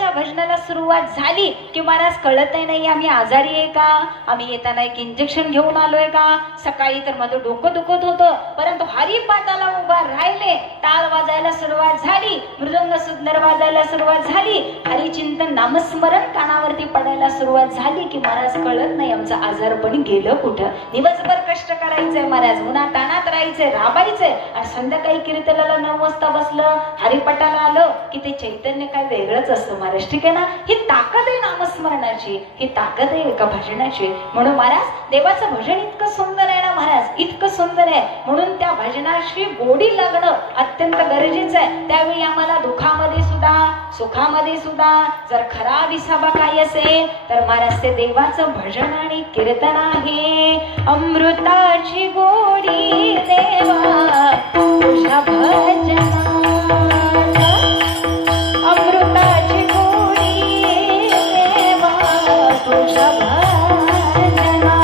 देवाच्या भजनाला सुरुवात झाली की महाराज कळत नाही आम्ही आजारी आहे का, आम्ही येताना एक इंजेक्शन घेऊन आलोय का. सकाळी तर माझं डोकं दुखत होतं, परंतु हरिपाठाला उभा राहिले, टाळ वाजायला सुरुवात झाली, मृदंग सुंदर वाजायला सुरुवात झाली, हरिचिंतन नामस्मरण कानावरती पडायला सुरुवात झाली की महाराज कळत नाही आमचं आजारपण गेलं कुठं. दिवसभर कष्ट करायचंय महाराज, उन्हा तानात राहायचंय, राबायचंय, आणि संध्याकाळी कीर्तनाला 9 वाजता बसलं, हरिपाठाला आलं की ते चैतन्य काय वेगळंच असतं महाराज. ठीक आहे ना. ही ताकद आहे नामस्मरणाची, ही ताकद आहे एका भजनाची. म्हणून महाराज देवाचं भजन इतकं सुंदर आहे ना महाराज, इतकं सुंदर आहे. म्हणून त्या भजनाशी गोडी लागणं अत्यंत गरजेचं आहे. त्यावेळी आम्हाला दुःखामध्ये सुद्धा सुखामध्ये सुद्धा जर खरा विसावा काय असेल तर महाराज ते देवाचं भजन आणि कीर्तन आहे. अमृताची गोडी देवा तुझ्या भजना, अमृताची गोडी देवा तुझ्या भजना.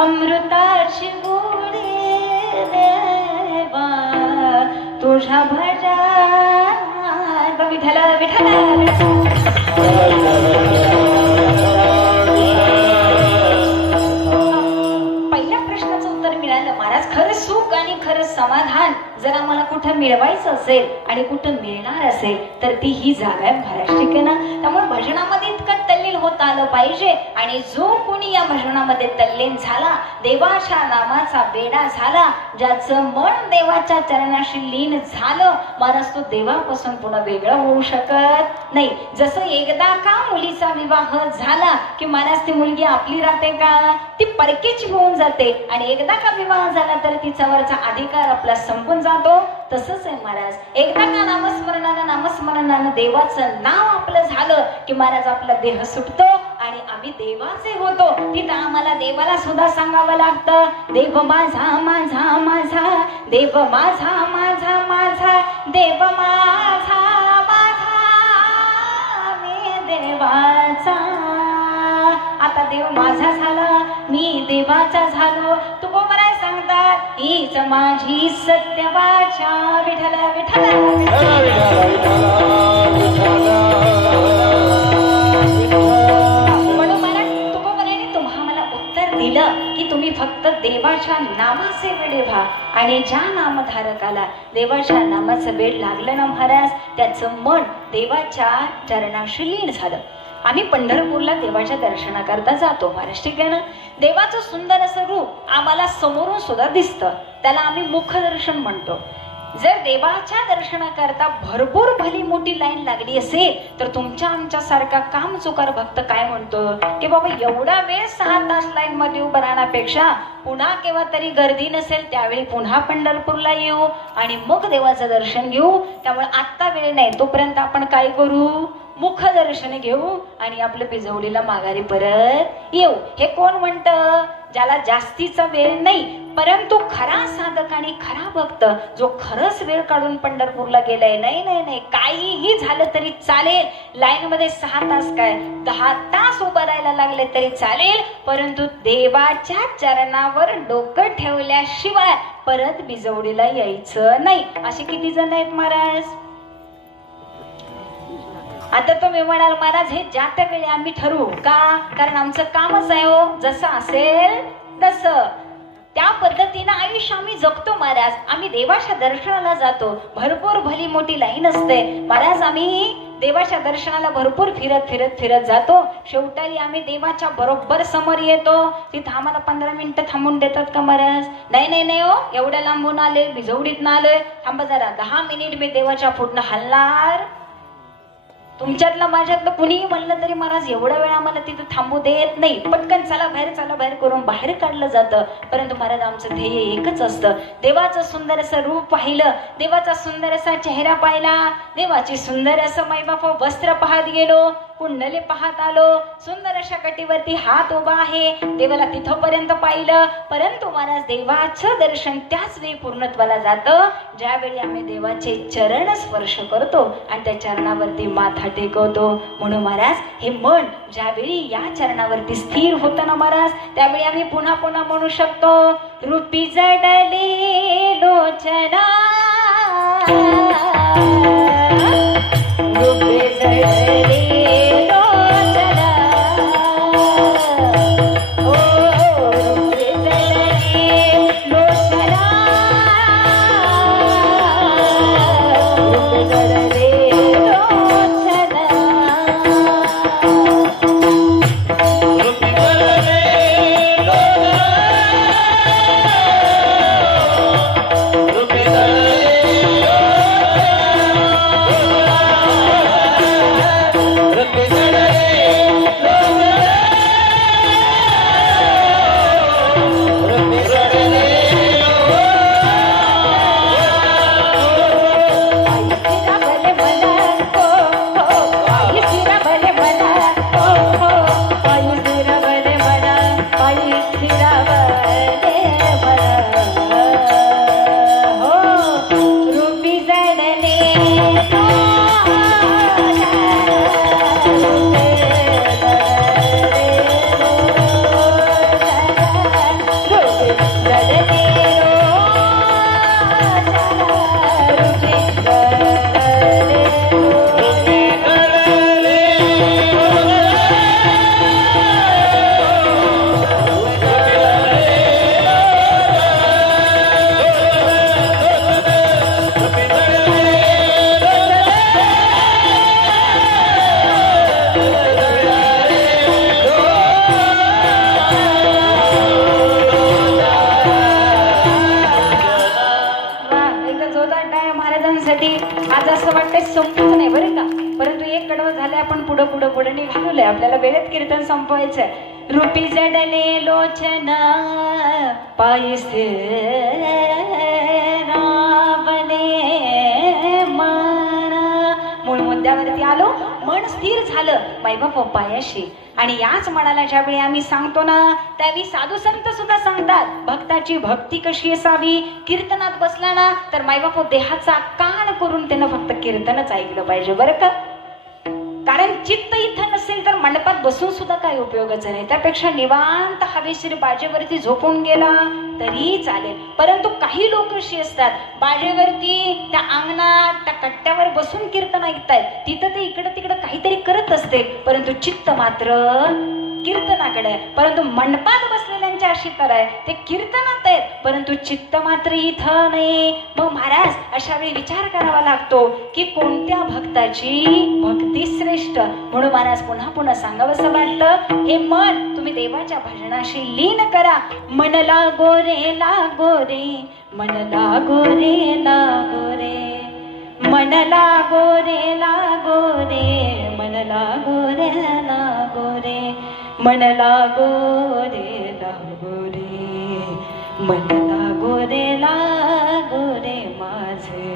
अमृताची गोडी देवा तुझ्या भजनात. विठ्ठल विठ्ठल. पहिल्या प्रश्नाचं उत्तर मिळालं महाराज. खरं सुख आणि खरं समाधान जर आम्हाला कुठं मिळवायचं असेल आणि कुठं मिळणार असेल तर ती ही जागा आहे महाराज. ठीक आहे ना. त्यामुळे भजनामध्ये इतकं तल्लीन होत आलं पाहिजे. आणि जो कोणी या भजनामध्ये तल्लीन झाला, देवाच्या नामाचा बेडा झाला, ज्याचं मन देवाच्या चरणाशी लीन झालं महाराज, तो देवापासून पुन्हा वेगळं होऊ शकत नाही. जसं एकदा का मुलीचा विवाह झाला की महाराज ती मुलगी आपली राहते का, ती परकेची होऊन जाते. आणि एकदा का विवाह झाला तर तिच्यावरचा अधिकार आपला संपून जातो. तसंच आहे महाराज. एकदा का नामस्मरणानं देवाचं नाव आपलं झालं की महाराज आपला देह सुटतो आणि आम्ही देवाचे होतो. तिथं आम्हाला देवाला सुद्धा सांगावं लागतं, देव माझा माझा माझा, देव माझा माझा माझा, देव माझा माझा, मी देवाचा. आता देव माझा झाला, मी देवाचा झालो. तुकोबराय सांगतात, हीच माझी सत्यवाचा. विठ्ठल विठ्ठल. म्हणून महाराज तुकोबराने तुम्हा मला उत्तर दिलं की तुम्ही फक्त देवाच्या नामाचे वेडे व्हा. आणि ज्या नामधारकाला देवाच्या नामाचं वेड लागलं ना महाराज, त्याचं मन देवाच्या चरणाशी लीन झालं. आम्ही पंढरपूरला देवाच्या दर्शनाकरता जातो महाराज. ठीक आहे ना. देवाचं सुंदर असं रूप आम्हाला समोरून सुद्धा दिसतं, त्याला आम्ही मुखदर्शन म्हणतो. जर देवाच्या दर्शनाकरता भरपूर भली मोठी लाईन लागली असेल तर तुमच्या आमच्यासारखा कामचुकार भक्त काय म्हणतो की बाबा एवढा वेळ 6 तास लाईन मध्ये उभं राहण्यापेक्षा पुन्हा केव्हा तरी गर्दी नसेल त्यावेळी पुन्हा पंढरपूरला येऊ आणि मग देवाचं दर्शन घेऊ. त्यामुळे आत्ता वेळ नाही, तोपर्यंत आपण काय करू, मुखदर्शन घेऊ आणि आपलं पिजवडीला माघारी परत येऊ. हे कोण म्हणतं? ज्याला जास्तीचा वेळ नाही परंतु खरा साधक आणि खरा भक्त जो खरंच वेळ काढून पंढरपूरला गेलाय, नाही नाही नाही काहीही झालं तरी चालेल, लाईन मध्ये 6 तास काय 10 तास उभं राहायला लागले तरी चालेल, परंतु देवाच्या चरणावर डोकं ठेवल्याशिवाय परत बिजवडीला यायचं नाही. असे किती जण आहेत महाराज? आता तुम्ही म्हणाल महाराज हे ज्या त्या वेळी आम्ही ठरवू का, कारण आमचं कामच आहे हो, जसं असेल तसं त्या पद्धतीनं आयुष्य आम्ही जगतो महाराज. आम्ही देवाच्या दर्शनाला जातो, भरपूर भली मोठी लाईन असते महाराज. आम्ही देवाच्या दर्शनाला भरपूर फिरत जातो. शेवटी आम्ही देवाच्या बरोबर समोर येतो. तिथं आम्हाला 15 मिनिटं थांबून देतात का महाराज? नाही नाही नाही हो, एवढ्या लांबून आले, बिजवडीत ना आलोय, थांबा जरा 10 मिनिट मी देवाच्या पुढनं हलणार. तुमच्यातलं माझ्यातलं कुणीही म्हणलं तरी महाराज एवढा वेळ आम्हाला तिथं थांबू देत नाही. पटकन चला बाहेर करून बाहेर काढलं जातं. परंतु महाराज आमचं ध्येय एकच असतं, देवाचं सुंदर असं रूप पाहिलं, देवाचा सुंदर असा चेहरा पाहिला, देवाची सुंदर असं मायबाप वस्त्र पाहत गेलो, कुंडले पाहत आलो, सुंदर अशा कटीवरती हात उभा आहे, देवाला तिथपर्यंत पाहिलं. परंतु महाराज देवाचं दर्शन त्याच वेळी पूर्णत्वाला जातं ज्यावेळी आम्ही देवाचे चरण स्पर्श करतो आणि त्या चरणावरती माथा टेकवतो. म्हणून महाराज हे मन ज्यावेळी या चरणावरती स्थिर होतं ना महाराज, त्यावेळी आम्ही पुन्हा पुन्हा म्हणू शकतो, रूपी जडले लोचना, रूपी जडले आपल्याला वेळेत कीर्तन संपवायचंय. रूपी जडले लोचना पायसे रावले मन. मूळ मुद्द्यावरती आलो, मन स्थिर झालं मायबाप पायाशी. आणि याच मनाला ज्यावेळी आम्ही सांगतो ना, त्यावेळी साधू संत सुद्धा सांगतात भक्ताची भक्ती कशी असावी. कीर्तनात बसला ना तर मायबाप देहाचा कान करून त्यानं फक्त कीर्तनच ऐकलं पाहिजे बरं का. कारण चित्त इथं नसेल तर मंडपात बसून सुद्धा काही उपयोगाचं नाही. त्यापेक्षा निवांत हवेशीर बाजेवरती झोपून गेला तरी चालेल. परंतु काही लोक अशी असतात बाजेवरती त्या अंगणात त्या कट्ट्यावर बसून कीर्तन ऐकतायत, तिथं ते इकडं तिकडं काहीतरी करत असते, परंतु चित्त मात्र कीर्तनाकडे. परंतु मंडपात बसलेल्यांच्या अशी तर आहे, ते कीर्तनात आहेत परंतु चित्त मात्र इथं नाही. मग महाराज अशा वेळी विचार करावा लागतो की कोणत्या भक्ताची भक्ती श्रेष्ठ. म्हणून महाराज पुन्हा पुन्हा सांगावंसं वाटतं, हे मन तुम्ही देवाच्या भजनाशी लीन करा. मन लागो रे लागो रे, मन लागो रे लागो रे, मन लागो रे लागो रे, मन लागो रे लागो रे, मन लागो रे लागो रे, मन लागो रे लागो रे, माझे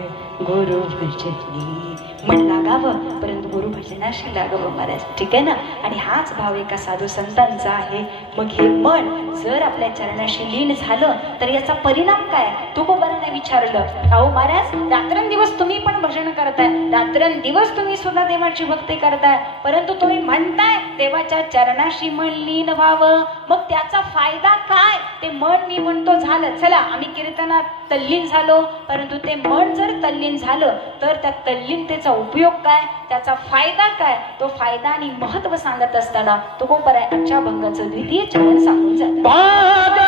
गुरु भजनी मन लागावं, परंतु गुरु भजनाशी लागावं महाराज. ठीक आहे ना. आणि हाच भाव एका साधू संतांचा आहे. मग हे मन जर आपल्या चरणाशी लीन झालं तर याचा परिणाम काय? तुकोबारांना विचारलं, अहो महाराज, रात्रंदिवस तुम्ही पण भजन करताय, रात्रंदिवस तुम्ही सुद्धा देवाची भक्ती करताय, परंतु तुम्ही म्हणताय देवाच्या चरणाशी मन लीन व्हावं, मग त्याचा फायदा काय? ते मन मी म्हणतो झालं, चला आम्ही कीर्तनात तल्लीन झालो, परंतु ते मन जर तल्लीन झालं तर त्या तल्लीनतेचा उपयोग काय, त्याचा फायदा काय? तो फायदा आणि महत्व सांगत असताना तुकोबाराय आजच्या भंगाचं द्वितीय चरण सांगून जातात.